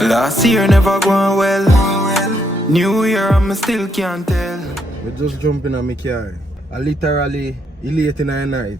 Last year never going well. New year I still can't tell. We just jumping on my car. I literally late in the night.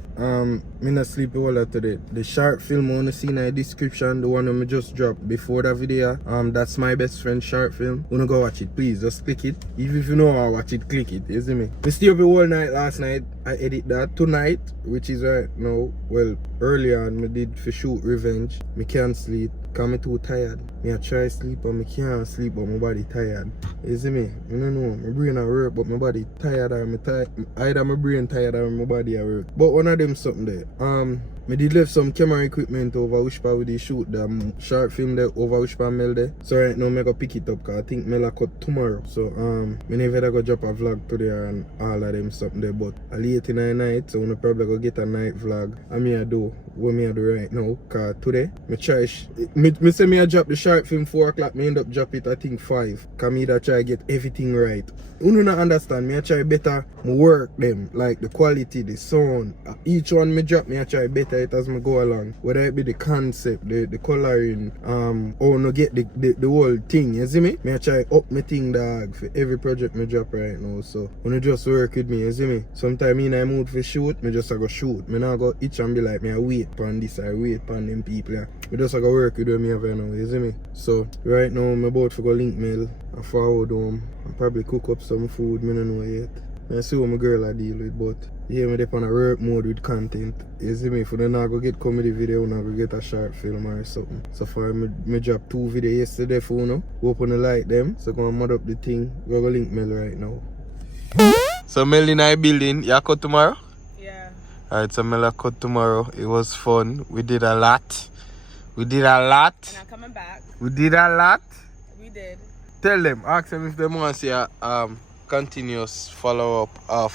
Me not sleep all of today. The short film I wanna see in the description, the one I just dropped before the video. That's my best friend short film. Wanna go watch it, please just click it. Even if you know how to watch it, click it. You see me? We stayed up the whole night last night. I edit that tonight, which is right now. Well, earlier on, me did for shoot Revenge. Me can't sleep, cause me too tired. Me I try sleep but me can't sleep, but my body tired. You see me? I don't know. My brain at work, but my body tired. Or me tired. Either my brain tired or my body at work. But one of them something there. Me did left some camera equipment over Wishpa with the shoot the short film there over Wishpa Mel there. So right now me go pick it up cause I think Mel cut tomorrow. So me never go drop a vlog today and all of them something there. But I late in the night, so we probably go get a night vlog. And me I do what me I do right now. Cause today me try me say me I drop the short film 4 o'clock, me end up drop it I think 5. Cause me that try get everything right. You do not understand, me I try better my work them, like the quality, the sound. Each one me drop me I try better it as me go along. Whether it be the concept, the coloring, or no get the whole thing, you see me? Me I try up my thing dog for every project me drop right now. So when you just work with me, you see me? Sometimes me in a mood for shoot, me just go shoot. Me not go itch and be like me I wait upon this, I wait upon them people. Yeah. Me just go work with me ever now, you see me? So right now I'm about to go link mail and forward home and probably cook up some food, me don't know yet. I see what my girl I deal with, but yeah, me on a work mode with content. You see me? For then I go get comedy video and I go get a short film or something. So far me drop 2 videos yesterday for you know. Hope you like them. So gonna mod up the thing. We're gonna link Mel right now. So Mel in our building, you cut tomorrow? Yeah. Alright, so Mel cut tomorrow. It was fun. We did a lot. And I'm coming back. We did a lot. We did. Tell them, ask them if they want to see a continuous follow-up of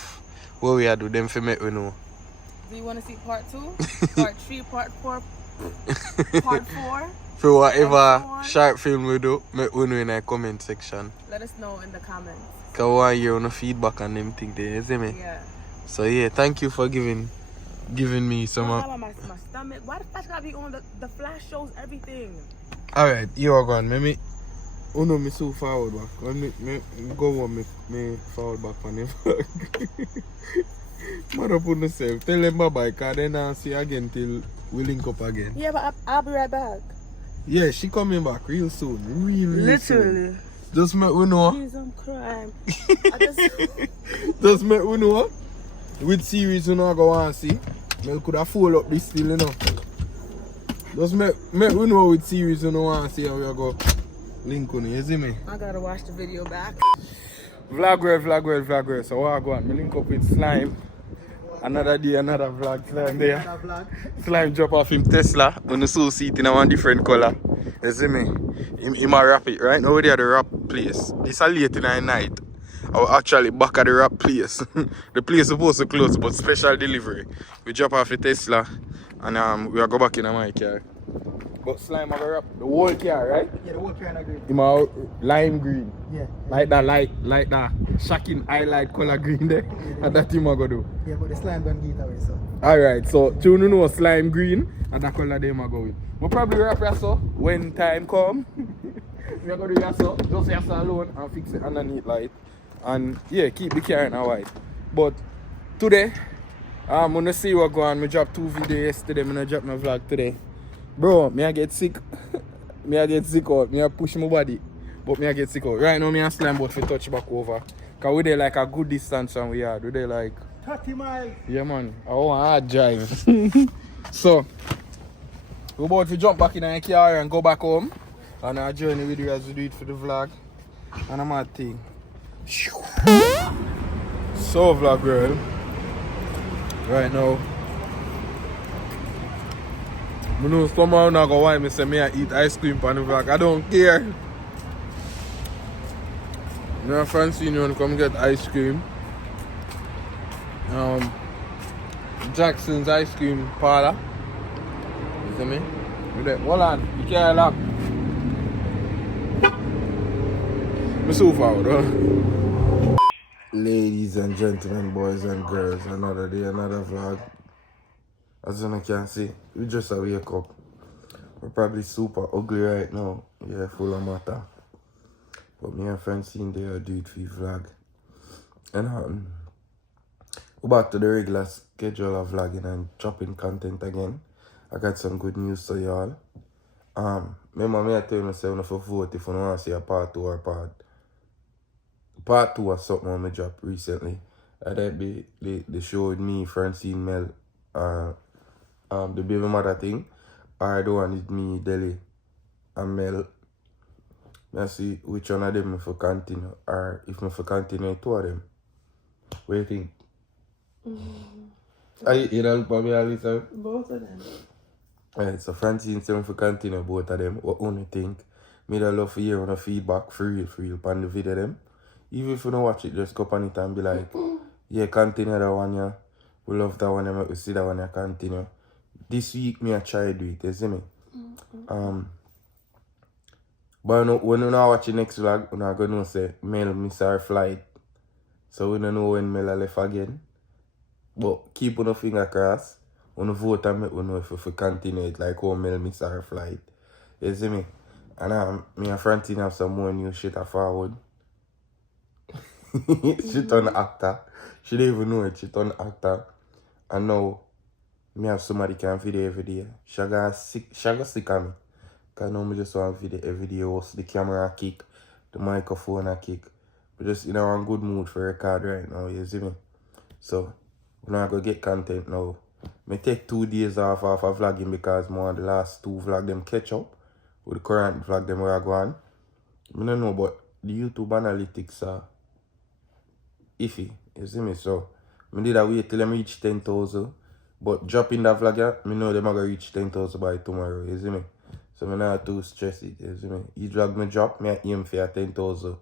what we are do them for make we know. Do you want to see part 2? Part 3, part 4, part 4? For whatever short film we do, make we know in the comment section. Let us know in the comments. Because we want to hear no feedback on them things there, you see me? Yeah. So yeah, thank you for giving me some my stomach. Why the fuck gotta be on the flash shows everything? Alright, you are gone. Maybe no me so forward back. Let me go on me forward back on him. Mother put myself. Tell them bye bye, cause then I'll see again till we link up again. Yeah, but I'll be right back. Yeah, she coming back real soon. Real Literally. soon. Just make we know. Please, I'm crying. Just make we know. Which series you know I go want to see. I could have fold up this still, you know. Just make we know which series you know want to see how we go link on it, you see me? I gotta watch the video back. Vlog. So what I go on? Me link up with Slime. Another day, another vlog. Slime there. Slime drop off him Tesla on the soul seat in a one different color. You see me? He might wrap it. Right now we are at the wrap place. This is late in the night. I was actually back at the wrap place. The place is supposed to close, but special delivery. We drop off the Tesla and we are go back in my car. But Slime, I go wrap the whole car, right? Yeah, the whole car in green. In my lime green. Yeah. Like that shocking highlight color green there. Yeah, And that thing I go do. Yeah, but the slime don't get away, so. Alright, so you know slime green and that color them I go with. We'll probably wrap yasso when time come. We are going to do yasso, just yasso alone and fix it underneath light. And yeah, keep the car in a white. But today, I'm gonna see what go on. I dropped 2 videos yesterday, I'm gonna drop my vlog today. Bro, me I get sick. Me I get sick out. Me I push my body. But me I get sick out. Right now me and Slime both for touch back over. Cause we there like a good distance from we are. We there like 30 miles. yeah man. I want hard drive. So we're about to jump back in our car and go back home. On our journey with you as we do it for the vlog. And I'm at thing. So vlog girl. Right now. I know somehow now go why me say me I eat ice cream on the vlog. I don't care. No fancy you want to come get ice cream. Jackson's ice cream parlor. You see me? Hold on, you can't lock. I'm so forward, huh? Ladies and gentlemen, boys and girls, another day, another vlog. As you can see, we just wake up. We're probably super ugly right now. Yeah, full of matter. But me and Francine there do it for vlog. And we're back to the regular schedule of vlogging and dropping content again. I got some good news to y'all. Remember me I tell you say for vote if you want to see a part 2 or part 2 or something on me drop recently. That be the show with me, Francine, Mel, the baby mother thing. Or the one with me, Deli, and Mel. Let's see which one of them if I continue, or if I continue 2 of them. What do you think? Are you know for me, Alisa? Both of them. Alright, so Francine said if I continue both of them, what do you think? Me da love to hear on feedback for real on the video them. Even if you don't watch it, just go on it and be like, yeah, continue that one, yeah. We love that one, and we see that one, yeah, continue. This week, me I try to do it, you see me? But when you watch the next vlog, you're not going to say Mel miss her flight. So we don't know when Mel left again. But keep on the finger crossed. When you vote and make we know if we continue it like how Mel miss her flight. You see me? And me and Francine have some more new shit forward. She turned actor. She didn't even know it. She turned actor. And now, me have somebody can video every day. She got sick of me. Because now I just want video every day. Also the camera kick, the microphone a kick. But just in a good mood for record right now, you see me? So, we're not going to get content now. I take 2 days off of vlogging because more of the last 2 vlog them catch up with the current vlog them where I go on. I don't know, but the YouTube analytics are iffy, you see me? So, I did wait till them reach 10,000. But dropping that vlog, I know they're going to reach 10,000 by tomorrow, you see me? So, I'm not too stressed, you see me? Each vlog me drop, I aim for 10,000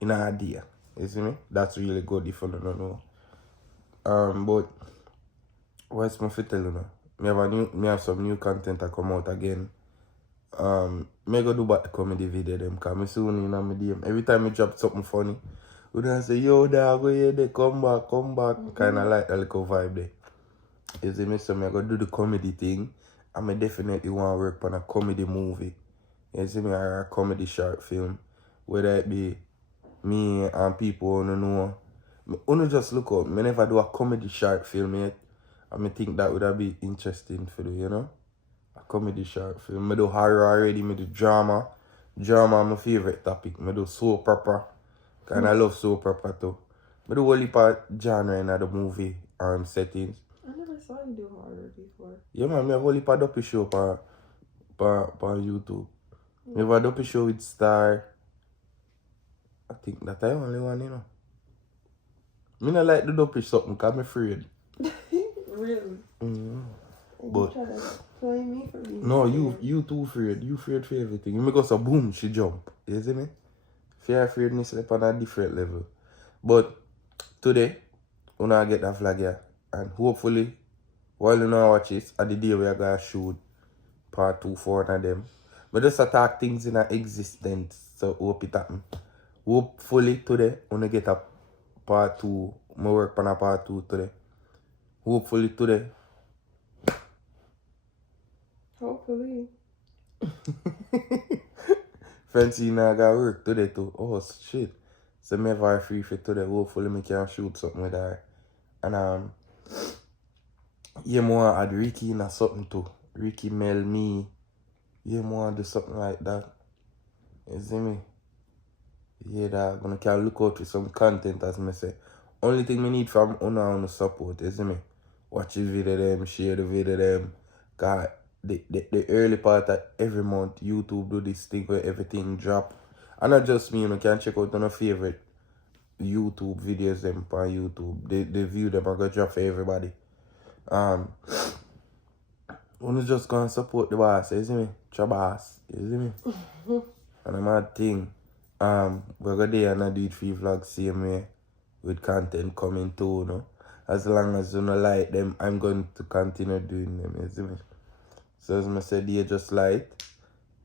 in a day, you see me? That's really good if you don't know. But what's my fit tell you now? Me have some new content to come out again. Me go do back the comedy video them because me soon in my DM. Every time I drop something funny, we don't say, yo dog, go here, they come back. Kinda like that little vibe there. You see me? So me go do the comedy thing. And I definitely want to work on a comedy movie. You see me? Or a comedy short film. Whether it be me and people who don't know. I just look up. I never do a comedy short film yet. And I think that would be interesting for you, you know? A comedy short film. I do horror already. I do drama. Drama is my favorite topic. I do soap opera. And I love soap opera too. I do only part genre in the movie settings. I never saw you do horror before. Yeah, man. I have only part up show pa YouTube. I have a dopey show with Star. I think that I only one, you know. I don't like the dopey something because I'm afraid. Really? Mm-hmm. But you try to play me for being no, scared. you too afraid. You afraid for everything. You make us a boom, she jump. You see me? Fear afraidness like on a different level. But today, we're gonna get that flag here. And hopefully, while you know watch it, at the day we are gonna shoot part 2 for one of them. But just attack things in our existence. So hope it happen. Hopefully today, we're gonna get a part 2. I work on a part 2 today. Hopefully today. Hopefully. Francine I got work today too. Oh shit. So me very free for today. Hopefully me can shoot something with her. And yeah, more add Ricky in a something too. Ricky Mel me. Yeah, more do something like that. You see me? Yeah, that gonna can look out for some content as me say. Only thing me need from on support, you see me? Watch the video them, share the video them. Cause the early part of every month YouTube do this thing where everything drop. And not just me, you can check out on a favorite YouTube videos them on YouTube. The view them are gonna drop for everybody. Wanna just go and support the boss, you see me? Trabass, you see me? And a mad thing. We're gonna do and do it free vlog same way with content coming too, you know. As long as you don't like them, I'm going to continue doing them, you see me? So as I said, they just light.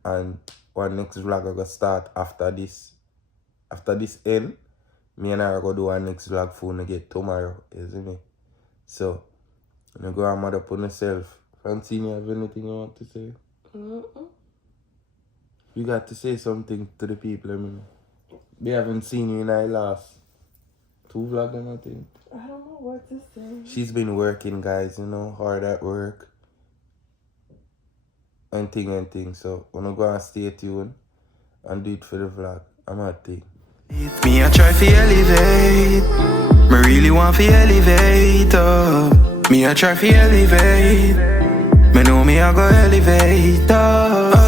And one next vlog I gonna start after this. After this end, me and I are gonna do our next vlog for you get tomorrow, you see me? So, I'm gonna go and mad up on yourself. Francine, you have anything you want to say? You got to say something to the people. I mean, they haven't seen you in our last 2 vlogs, I think. I don't know what to say. She's been working, guys, you know, hard at work. And thing. So, when I go and stay tuned and do it for the vlog, I'm at thing. Me I try to elevate. Me really want to elevate up. Me I try to elevate. Me know me I go elevate up.